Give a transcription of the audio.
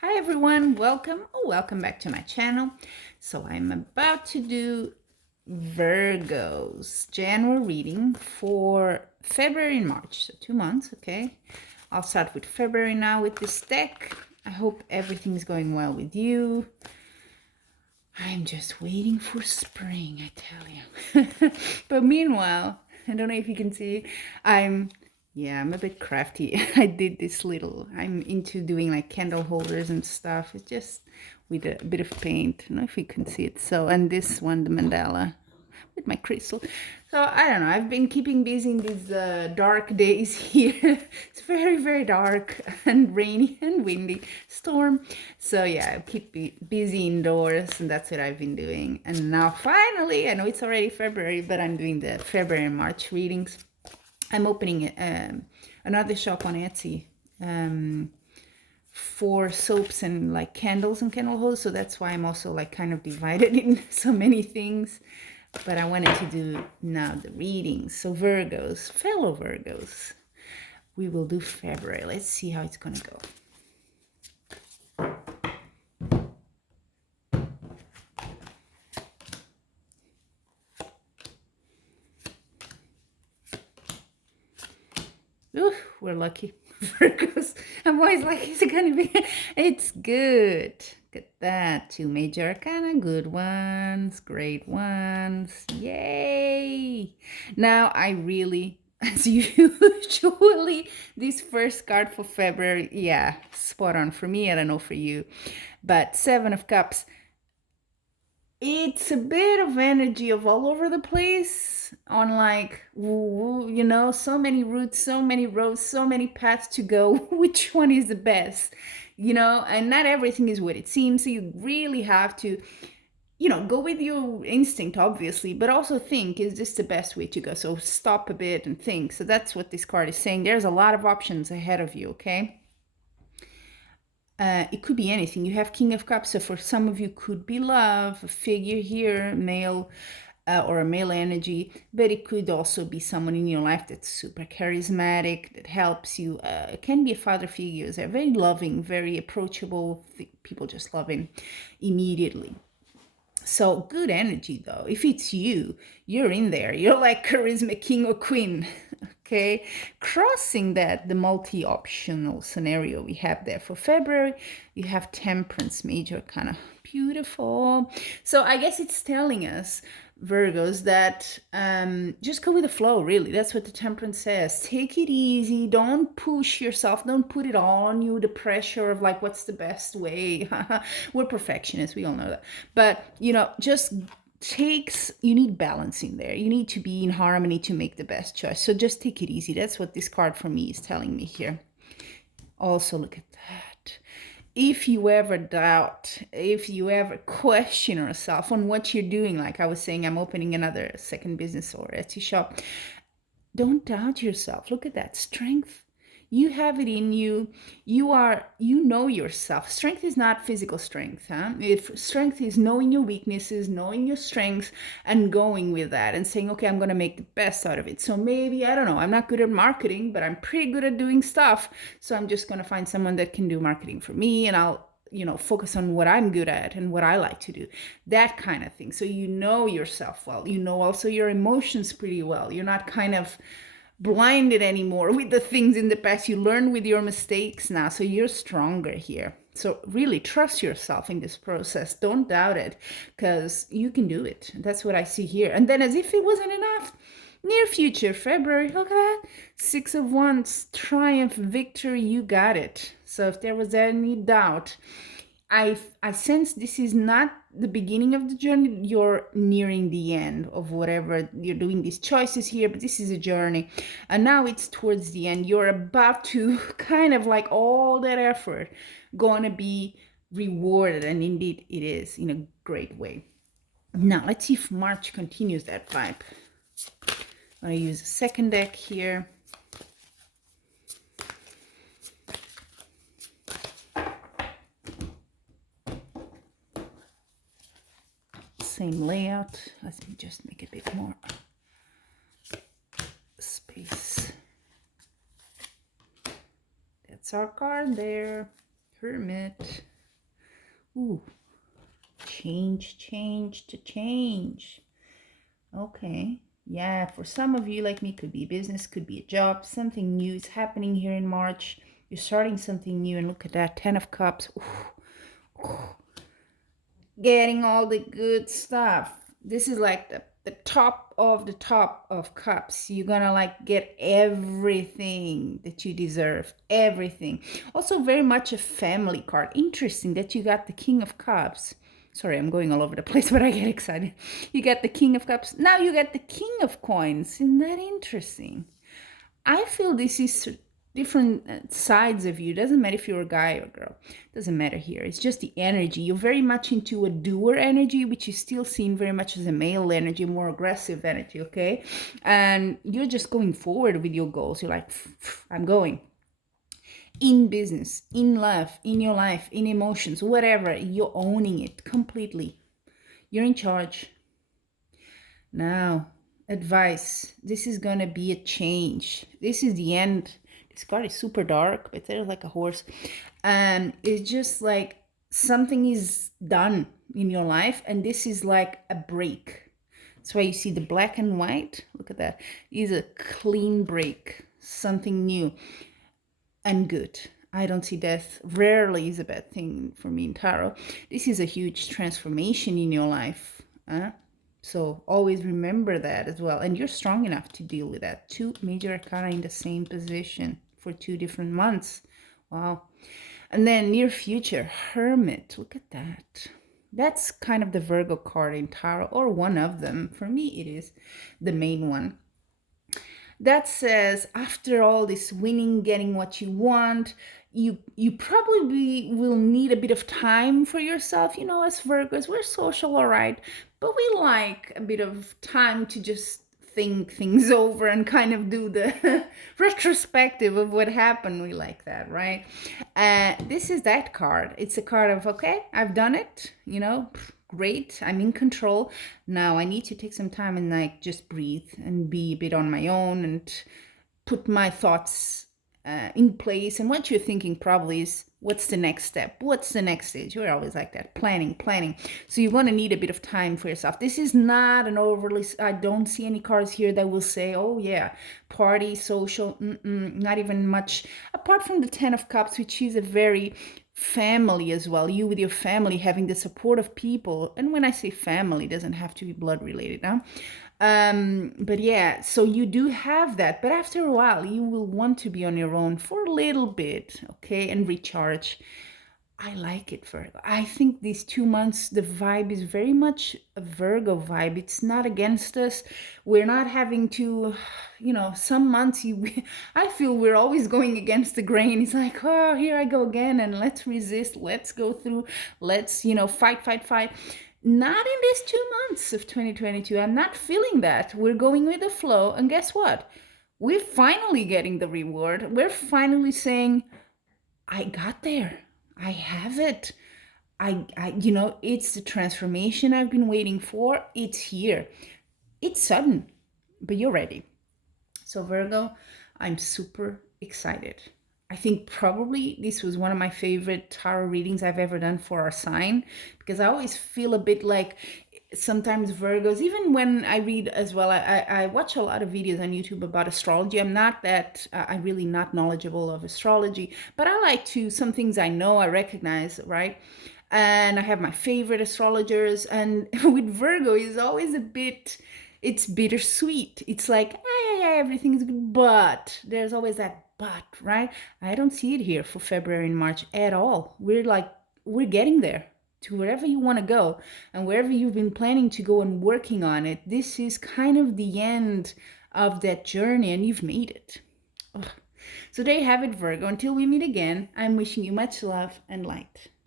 Hi everyone, welcome back to my channel. So I'm about to do Virgo's general reading for February and March, so 2 months, okay? I'll start with February now with this deck. I hope everything's going well with you. I'm just waiting for spring, I tell you. But meanwhile, I don't know if you can see, I'm a bit crafty. I did this I'm into doing like candle holders and stuff. It's just with a bit of paint. I don't know if you can see it. So, and this one, the mandala with my crystal. So I don't know. I've been keeping busy in these dark days here. It's very, very dark and rainy and windy, storm. So yeah, I keep busy indoors, and that's what I've been doing. And now finally, I know it's already February, but I'm doing the February and March readings. I'm opening another shop on Etsy for soaps and like candles and candle holders. So that's why I'm also like kind of divided in so many things. But I wanted to do now the readings. So Virgos, fellow Virgos, we will do February. Let's see how it's gonna go. Ooh, we're lucky. Virgos. I'm always like, is it gonna be? It's good. Look at that. 2 major arcana, good ones, great ones. Yay! Now I really, as usually, this first card for February, yeah, spot on for me. I don't know for you, but 7 of Cups. It's a bit of energy of all over the place on like, you know, so many routes, so many roads, so many paths to go. Which one is the best? You know, and not everything is what it seems. So you really have to, you know, go with your instinct, obviously, but also think, is this the best way to go? So stop a bit and think. So that's what this card is saying. There's a lot of options ahead of you, okay? It could be anything. You have King of Cups, so for some of you could be love, a figure here, male or a male energy, but it could also be someone in your life that's super charismatic, that helps you. It can be a father figure. They're very loving, very approachable, people just love him immediately. So good energy though. If it's you, you're in there. You're like charisma king or queen. Okay. Crossing that, the multi-optional scenario we have there for February, you have Temperance major, kind of beautiful. So I guess it's telling us, Virgos, that just go with the flow, really. That's what the Temperance says. Take it easy. Don't push yourself. Don't put it all on you, the pressure of like, what's the best way? We're perfectionists. We all know that. But, you know, just you need balance in there. You need to be in harmony to make the best choice. So just take it easy. That's what this card for me is telling me here. Also, look at that. If you ever doubt, if you ever question yourself on what you're doing, like I was saying, I'm opening another second business or Etsy shop, don't doubt yourself. Look at that strength. You have it in you. You know yourself. Strength is not physical strength, huh? If strength is knowing your weaknesses, knowing your strengths, and going with that and saying, okay, I'm going to make the best out of it. So maybe, I don't know, I'm not good at marketing, but I'm pretty good at doing stuff. So I'm just going to find someone that can do marketing for me, and I'll, you know, focus on what I'm good at and what I like to do, that kind of thing. So you know yourself well. You know also your emotions pretty well. You're not kind of blinded anymore with the things in the past. You learn with your mistakes now, so you're stronger here. So really trust yourself in this process. Don't doubt it, because you can do it. That's what I see here. And then, as if it wasn't enough, near future, February, look at that. 6 of Wands, triumph, victory, you got it. So if there was any doubt, I sense this is not the beginning of the journey. You're nearing the end of whatever you're doing, these choices here, but this is a journey. And now it's towards the end. You're about to kind of like all that effort gonna be rewarded. And indeed it is, in a great way. Now let's see if March continues that vibe. I'm gonna use a second deck here. Same layout. Let me just make a bit more space. That's our card there. Hermit. Ooh, change. Okay. Yeah, for some of you like me, could be a business, could be a job, something new is happening here in March. You're starting something new, and look at that, 10 of Cups. Ooh, getting all the good stuff. This is like the top of the top of cups. You're gonna like get everything that you deserve, everything. Also very much a family card. Interesting that you got the King of Cups. Sorry, I'm going all over the place, but I get excited. You get the King of Cups. Now you get the King of Coins. Isn't that interesting? I feel this is different sides of you. Doesn't matter if you're a guy or a girl. Doesn't matter here. It's just the energy. You're very much into a doer energy, which is still seen very much as a male energy, more aggressive energy, okay? And you're just going forward with your goals. You're like, I'm going. In business, in love, in your life, in emotions, whatever, you're owning it completely. You're in charge. Now, advice. This is gonna be a change. This is the end. This card is super dark, but it's like a horse. And it's just like something is done in your life, and this is like a break. That's why you see the black and white. Look at that. It's a clean break. Something new and good. I don't see death. Rarely is a bad thing for me in tarot. This is a huge transformation in your life. So always remember that as well. And you're strong enough to deal with that. 2 major arcana in the same position for 2 different months. Wow. And then near future, Hermit. Look at that. That's kind of the Virgo card in tarot, or one of them. For me, it is the main one. That says, after all this winning, getting what you want, you probably will need a bit of time for yourself. You know, as Virgos, we're social, all right, but we like a bit of time to just think things over and kind of do the retrospective of what happened. We like that, right? This is that card. It's a card of, okay, I've done it, you know, great, I'm in control. Now I need to take some time and like just breathe and be a bit on my own and put my thoughts in place. And what you're thinking probably is, what's the next step? What's the next stage? You're always like that, planning. So you're going to need a bit of time for yourself. This is not an overly, I don't see any cards here that will say, oh yeah, party, social, not even much, apart from the 10 of Cups, which is a very family as well. You with your family having the support of people. And when I say family, it doesn't have to be blood related, huh? But yeah, so you do have that, but after a while you will want to be on your own for a little bit, okay, and recharge. I like it, Virgo. I think these 2 months, the vibe is very much a Virgo vibe. It's not against us. We're not having to, you know, some months I feel we're always going against the grain. It's like, oh, here I go again, and let's resist, let's go through, let's, you know, fight. Not in these 2 months of 2022. I'm not feeling that. We're going with the flow, and guess what? We're finally getting the reward. We're finally saying, I got there. I have it. You know, it's the transformation I've been waiting for. It's here. It's sudden, but you're ready. So Virgo, I'm super excited. I think probably this was one of my favorite tarot readings I've ever done for our sign, because I always feel a bit like sometimes Virgos, even when I read as well, I watch a lot of videos on YouTube about astrology. I'm not that, I'm really not knowledgeable of astrology, but I like to, some things I know, I recognize, right? And I have my favorite astrologers, and with Virgo is always a bit, it's bittersweet. It's like, yeah, everything is good, but there's always that but, right? I don't see it here for February and March at all. We're getting there to wherever you want to go, and wherever you've been planning to go and working on it. This is kind of the end of that journey, and you've made it. Oh. So there you have it, Virgo. Until we meet again, I'm wishing you much love and light.